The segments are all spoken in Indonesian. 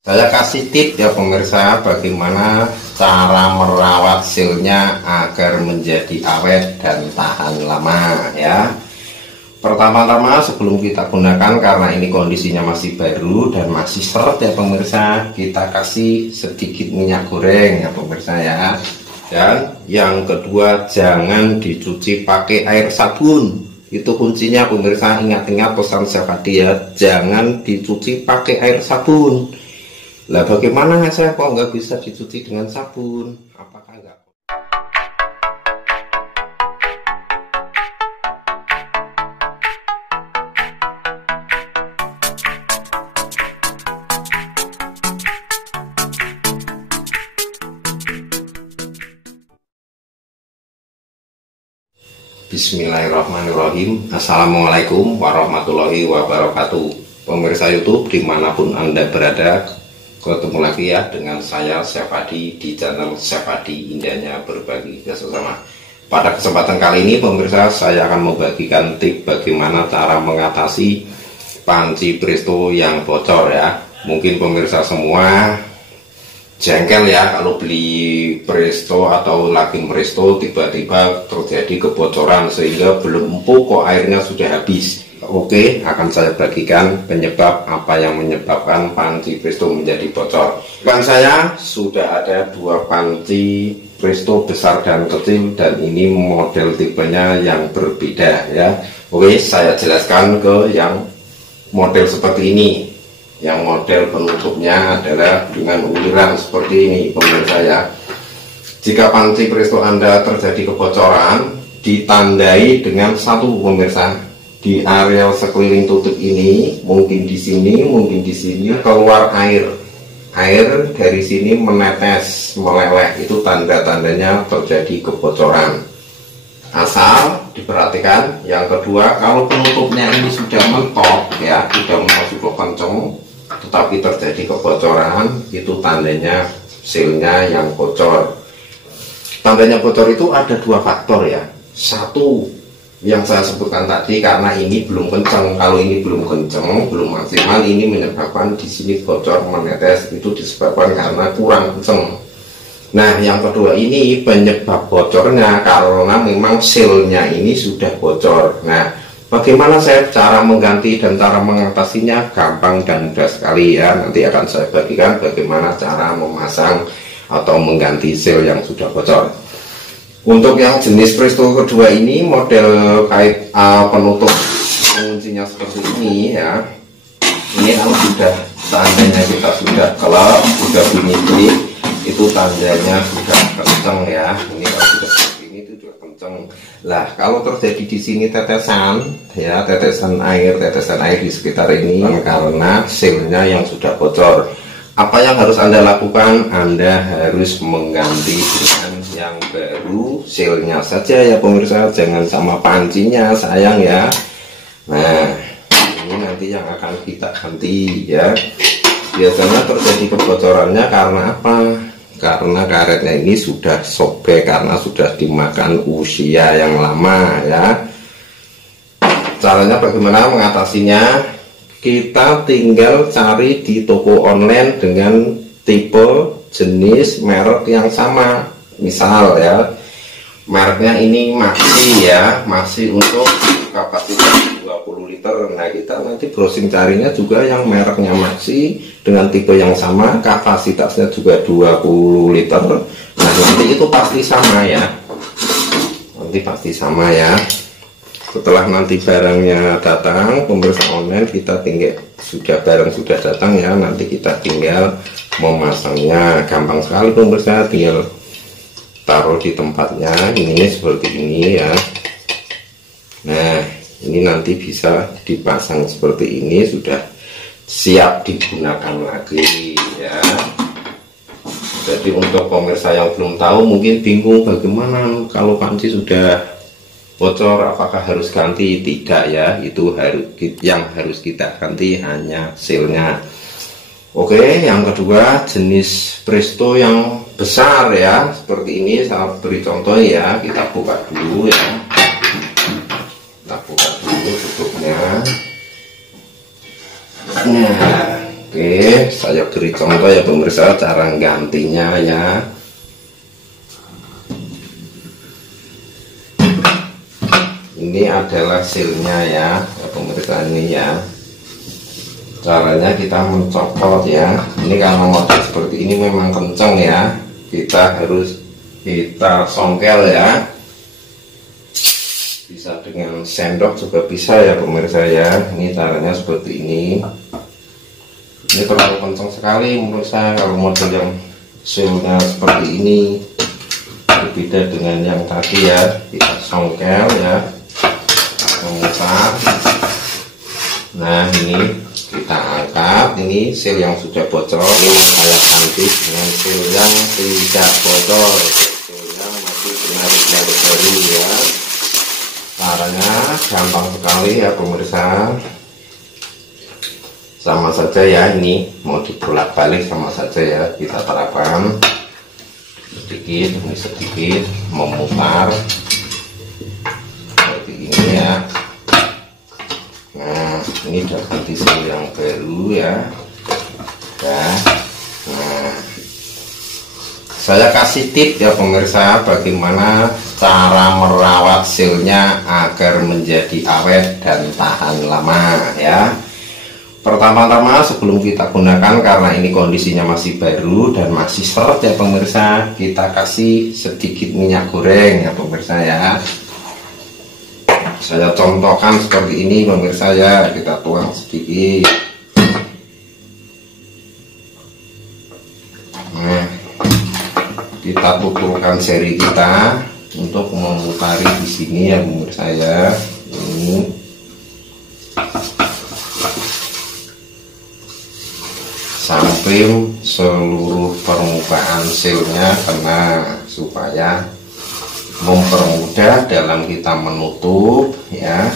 Saya kasih tip ya pemirsa, bagaimana cara merawat sealnya agar menjadi awet dan tahan lama ya. Pertama-tama sebelum kita gunakan, karena ini kondisinya masih baru dan masih seret ya pemirsa, kita kasih sedikit minyak goreng ya pemirsa ya. Dan yang kedua, jangan dicuci pakai air sabun. Itu kuncinya pemirsa, ingat-ingat pesan saya tadi ya, jangan dicuci pakai air sabun. Lah bagaimana saya kok nggak bisa dicuci dengan sabun? Apakah nggak? Bismillahirrahmanirrahim. Assalamualaikum warahmatullahi wabarakatuh. Pemirsa YouTube dimanapun Anda berada, ketemu lagi ya dengan saya Syafadi di channel Syafadi, indahnya berbagi sesama. Pada kesempatan kali ini pemirsa, saya akan membagikan tip bagaimana cara mengatasi panci presto yang bocor ya. Mungkin pemirsa semua jengkel ya kalau beli presto atau lagi presto tiba-tiba terjadi kebocoran sehingga belum empuk kok airnya sudah habis. Oke, akan saya bagikan penyebab apa yang menyebabkan panci presto menjadi bocor. Depan saya sudah ada dua panci presto besar dan kecil, dan ini model tipenya yang berbeda ya. Oke, saya jelaskan ke yang model seperti ini. Yang model penutupnya adalah dengan uliran seperti ini pemirsa ya. Jika panci presto Anda terjadi kebocoran, ditandai dengan satu pemirsa, di area sekeliling tutup ini, mungkin di sini, mungkin di sini keluar air dari sini menetes, meleleh, itu tanda-tandanya terjadi kebocoran. Asal diperhatikan. Yang kedua, kalau penutupnya ini sudah mentok ya, sudah masuk kenceng tetapi terjadi kebocoran, itu tandanya sealnya yang bocor. Tandanya bocor itu ada dua faktor ya. Satu yang saya sebutkan tadi, karena ini belum kenceng. Kalau ini belum kenceng, belum maksimal, ini menyebabkan di sini bocor menetes, itu disebabkan karena kurang kenceng. Nah, yang kedua ini penyebab bocornya karena memang sealnya ini sudah bocor. Nah, bagaimana saya cara mengganti dan cara mengatasinya? Gampang dan mudah sekali ya. Nanti akan saya bagikan bagaimana cara memasang atau mengganti seal yang sudah bocor. Untuk yang jenis presto kedua ini, model kait penutup penguncinya seperti ini ya. Ini kalau sudah tandanya kita sudah kelap, sudah bunyi klik, itu tandanya sudah kenceng ya. Ini kalau sudah seperti ini itu sudah kenceng. Lah kalau terjadi di sini tetesan ya, tetesan air di sekitar ini, karena sealnya yang sudah bocor. Apa yang harus Anda lakukan? Anda harus mengganti dengan yang baru, sealnya saja ya pemirsa, jangan sama pancinya, sayang ya. Nah, ini nanti yang akan kita ganti ya. Biasanya terjadi kebocorannya karena apa? Karena karetnya ini sudah sobek, karena sudah dimakan usia yang lama ya. Caranya bagaimana mengatasinya? Kita tinggal cari di toko online dengan tipe, jenis, merek yang sama. Misal ya, mereknya ini Maxi ya, Maxi untuk kapasitas 20 liter. Nah, kita nanti browsing carinya juga yang mereknya Maxi dengan tipe yang sama, kapasitasnya juga 20 liter. Nah, nanti itu pasti sama ya. Nanti pasti sama ya. Setelah nanti barangnya datang, pemirsa online, kita tinggal barang sudah datang ya, nanti kita tinggal memasangnya. Gampang sekali pemirsa, tinggal taruh di tempatnya. Ini seperti ini ya. Nah, ini nanti bisa dipasang seperti ini, sudah siap digunakan lagi ya. Jadi untuk pemirsa yang belum tahu, mungkin bingung bagaimana kalau panci sudah bocor, apakah harus ganti? Tidak ya, itu yang harus kita ganti hanya sealnya. Oke, yang kedua jenis presto yang besar ya, seperti ini. Saya beri contoh ya, kita buka dulu ya. Kita buka dulu tutupnya. Nah, oke, Oke, saya beri contoh ya pemirsa cara gantinya ya. Ini adalah sealnya ya pemirsa, ini ya. Caranya kita mencopot ya. Ini karena model seperti ini memang kencang ya. Kita songkel ya. Bisa dengan sendok juga bisa ya pemirsa ya. Ini caranya seperti ini. Ini terlalu kencang sekali menurut saya kalau model yang sealnya seperti ini. Berbeda dengan yang tadi ya. Kita songkel ya, memutar. Nah ini kita angkat. Ini seal yang sudah bocor. Ini saya ganti dengan seal yang tidak bocor, seal yang masih benar-benar baru ya. Caranya gampang sekali ya pemirsa. Sama saja ya, ini mau dibolak-balik sama saja ya. Kita terapkan sedikit demi sedikit, memutar seperti ini ya. Nah ini udah ganti seal yang baru ya. Nah saya kasih tip ya pemirsa, bagaimana cara merawat sealnya agar menjadi awet dan tahan lama ya. Pertama-tama sebelum kita gunakan, karena ini kondisinya masih baru dan masih seret ya pemirsa, kita kasih sedikit minyak goreng ya pemirsa ya. Saya contohkan seperti ini pemirsa ya, kita tuang sedikit. Nah, kita tuturkan seri kita untuk memutari di sini ya pemirsa ya. Ini sampai seluruh permukaan sealnya kena, supaya mempermudah dalam kita menutup ya,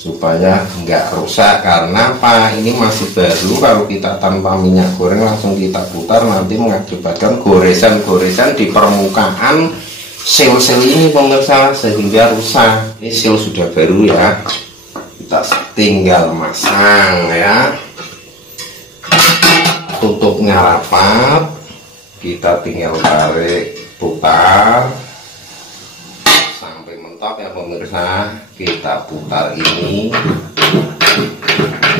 supaya enggak rusak. Karena apa, ini masih baru, kalau kita tanpa minyak goreng langsung kita putar nanti mengakibatkan goresan-goresan di permukaan seal-seal ini pemirsa, sehingga rusak. Ini seal sudah baru ya, kita tinggal masang ya. Tutupnya rapat, kita tinggal tarik, putar sampai mentok ya pemirsa. Kita putar ini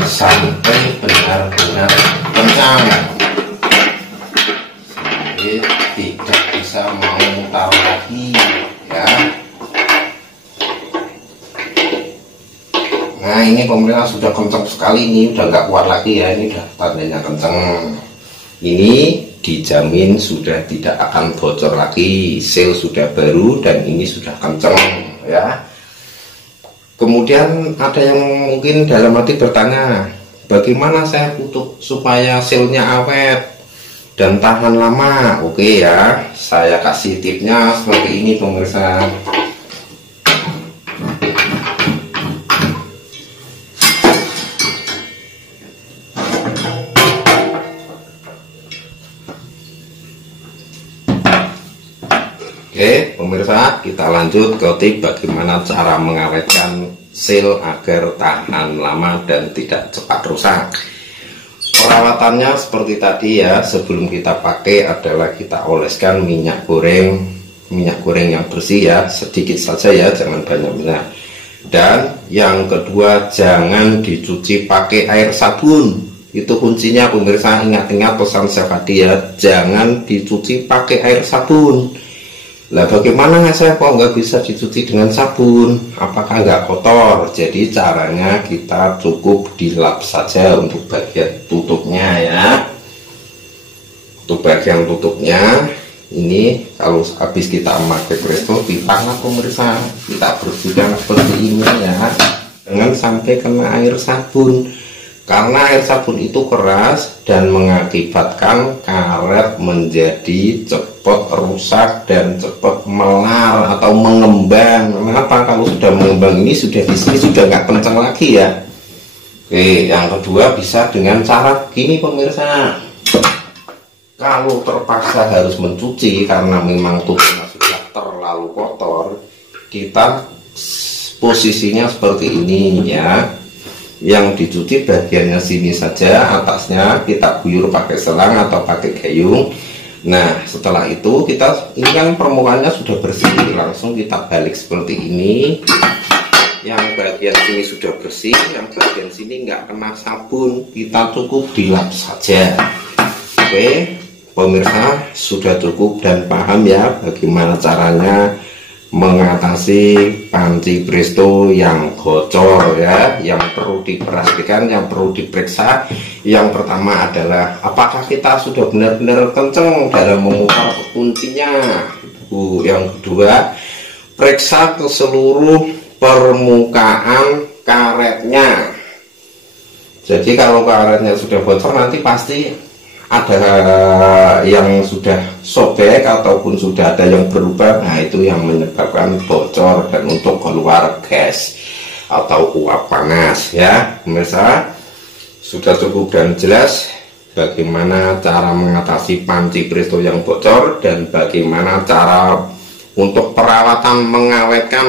sampai benar-benar kencang, sampai tidak bisa mau mutar lagi ya. Nah ini pemirsa sudah kencang sekali, ini udah nggak kuat lagi ya, ini udah tandanya kencang. Ini dijamin sudah tidak akan bocor lagi, seal sudah baru dan ini sudah kencang ya. Kemudian ada yang mungkin dalam hati bertanya, bagaimana saya tutup supaya sealnya awet dan tahan lama? Oke ya, saya kasih tipnya seperti ini pemirsa. Oke pemirsa, kita lanjut ke tip bagaimana cara mengawetkan seal agar tahan lama dan tidak cepat rusak. Perawatannya seperti tadi ya, sebelum kita pakai adalah kita oleskan minyak goreng yang bersih ya, sedikit saja ya, jangan banyak-banyak. Dan yang kedua, jangan dicuci pakai air sabun. Itu kuncinya pemirsa, ingat-ingat pesan Syafadi ya, jangan dicuci pakai air sabun. Lah bagaimana saya kok nggak bisa dicuci dengan sabun? Apakah nggak kotor? Jadi caranya kita cukup dilap saja untuk bagian tutupnya ya. Untuk bagian tutupnya ini kalau habis kita memakai presto dipangat pemirsa, kita bersihkan seperti ini ya, jangan sampai kena air sabun. Karena air sabun itu keras dan mengakibatkan karet menjadi cepat rusak dan cepat melar atau mengembang. Kenapa? Kalau sudah mengembang ini sudah di sini sudah nggak kencang lagi ya. Oke, yang kedua bisa dengan cara gini pemirsa. Kalau terpaksa harus mencuci karena memang tutupnya sudah terlalu kotor, kita posisinya seperti ini ya. yang dicuci bagiannya sini saja, atasnya kita guyur pakai selang atau pakai gayung. Nah setelah itu ini kan permukaannya sudah bersih, langsung kita balik seperti ini. Yang bagian sini sudah bersih, yang bagian sini nggak kena sabun, kita cukup dilap saja. Oke pemirsa, sudah cukup dan paham ya bagaimana caranya mengatasi panci presto yang bocor ya. Yang perlu diperhatikan, yang perlu diperiksa, yang pertama adalah apakah kita sudah benar-benar kenceng dalam memutar kuncinya. Yang kedua, periksa ke seluruh permukaan karetnya. Jadi kalau karetnya sudah bocor, nanti pasti ada yang sudah sobek ataupun sudah ada yang berubah. Nah itu yang menyebabkan bocor dan untuk keluar gas atau uap panas ya. Pemirsa, sudah cukup dan jelas bagaimana cara mengatasi panci presto yang bocor dan bagaimana cara untuk perawatan mengawetkan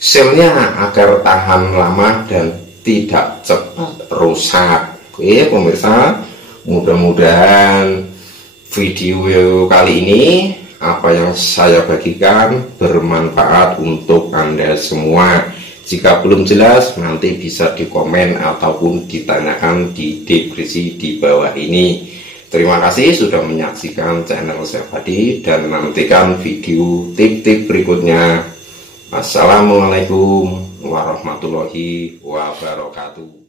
selnya agar tahan lama dan tidak cepat rusak. Oke pemirsa, mudah-mudahan video kali ini apa yang saya bagikan bermanfaat untuk Anda semua. Jika belum jelas nanti bisa dikomen ataupun ditanyakan di deskripsi di bawah ini. Terima kasih sudah menyaksikan channel Syafadi dan nantikan video tip-tip berikutnya. Assalamualaikum warahmatullahi wabarakatuh.